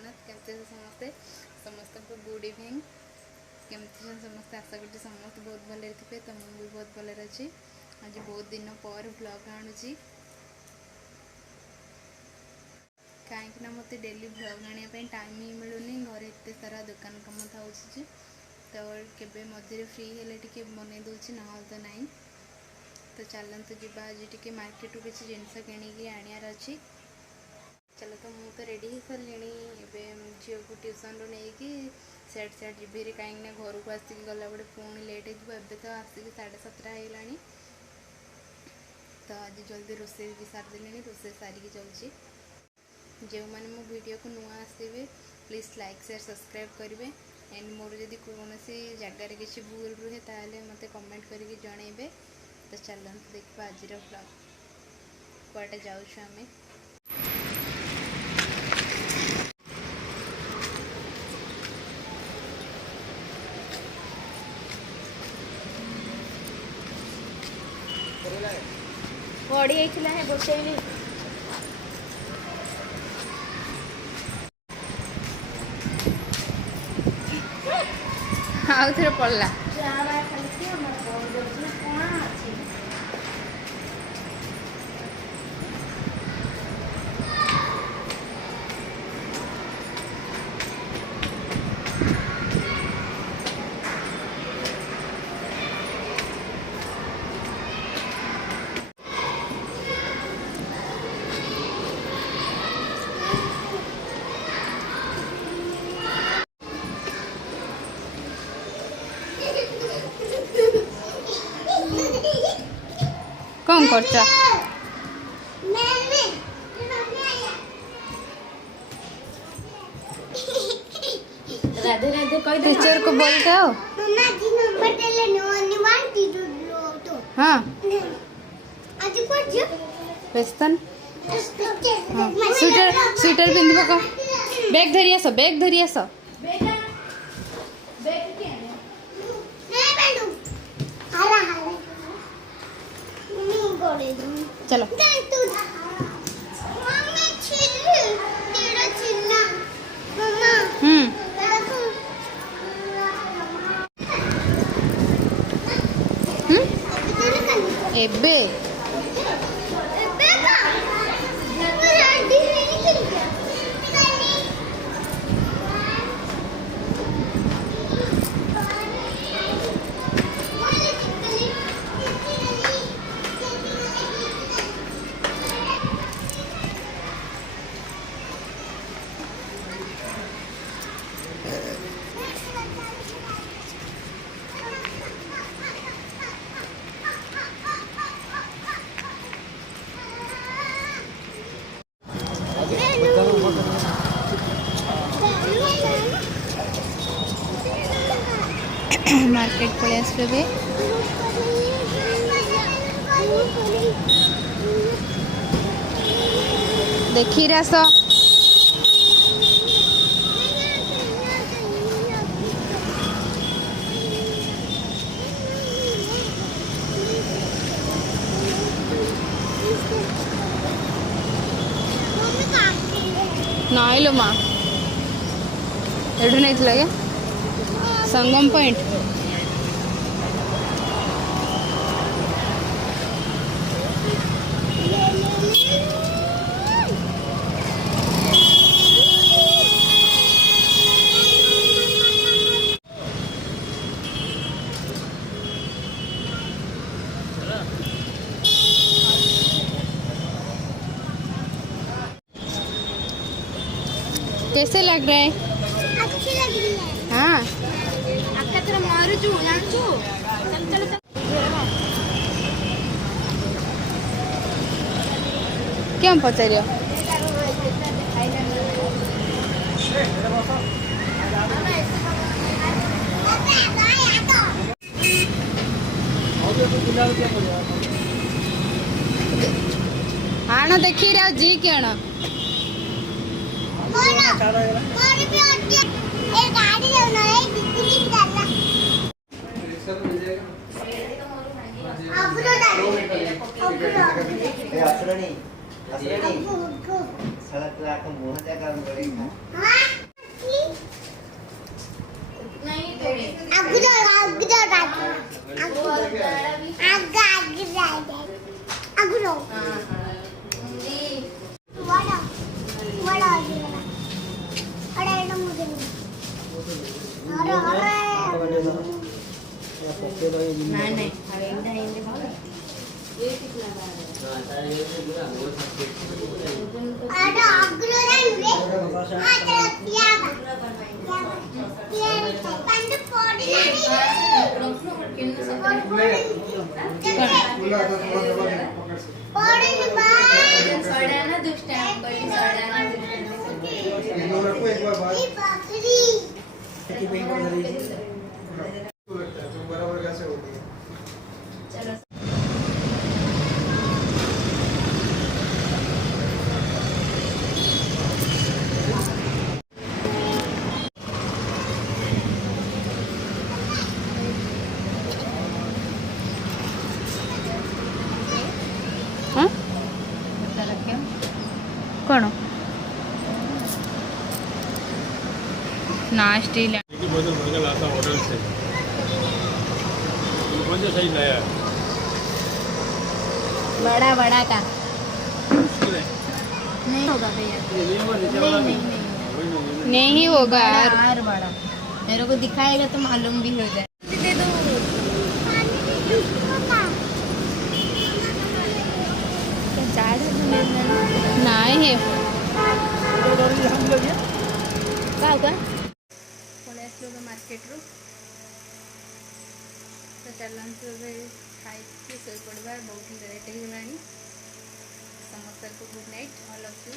जगन्नाथ केमती समस्ते समस्त को गुड इवनिंग केमती समस्ते आशा करते समस्त बहुत भले थे तो मुझे भी बहुत भले अच्छी आज बहुत दिन पर ब्लॉग आणुची कहीं मत डेली ब्लॉग आने टाइम ही मिलूनी घर एत सारा दुकान कम था तो केबे मझे फ्री हेले टिके बन दूसरी ना तो ना तो चलते जीवा आज टी मार्केट रू किसी जिनस कि आनियार अच्छी चलो तो मुझे तो रेडी हो सारे झील को ट्यूशन रू नहीं सेट सेट जी कहीं घर को आसिक गला बड़े पुणी लेट हो तो आसिक 7:30 होगा तो आज जल्दी रोसे भी सारिदे रोसे सारिकी जाऊँगी जो मैंने मो वीडियो को नुआ आसवे प्लीज़ लाइक शेयर सब्सक्राइब करेंगे एंड मोर जदि कौन जगार किसी भूल रुहे ताले मत कमेंट करके जनइबे तो चलते देखा आज ब्लॉग कटे जाऊँ आम बड़ी है बसैली आउ थे पड़ला कौन करता राधे राधे कह दे टीचर को बोल के आओ हाँ वेस्टर्न हाँ स्वेटर स्वेटर पिंध पक बैग धरी आस बैग धरी आस चलो एबे मार्केट पड़े आसबे देखी रास नाई लो माँ एडू नहीं लगे संगम पॉइंट कैसे लग रहा है? अच्छी लग रही है। हाँ अक्का तेरा मारू चू जान चू चल चल चल क्यों पचारियो आना देखी रहा जी क्या ना सड़क नहीं थोड़ी नहीं नहीं बराबर कैसे होती है? कौन ना स्टील बोतल भर के लाता होटल से कौन सा सही लाया है? बड़ा बड़ा का मुश्किल है। नहीं होगा भैया ये नहीं होगा, नीचे वाला नहीं भी। नहीं वही ना, नहीं होगा यार। और बड़ा मेरे को दिखाएगा तो मालूम भी हो जाए दे दो नहीं है का होगा पड़े आसलु मार्केट रू तो चलतु खाई शोपड़ा बहुत लेट हो समस्त को good night all of you.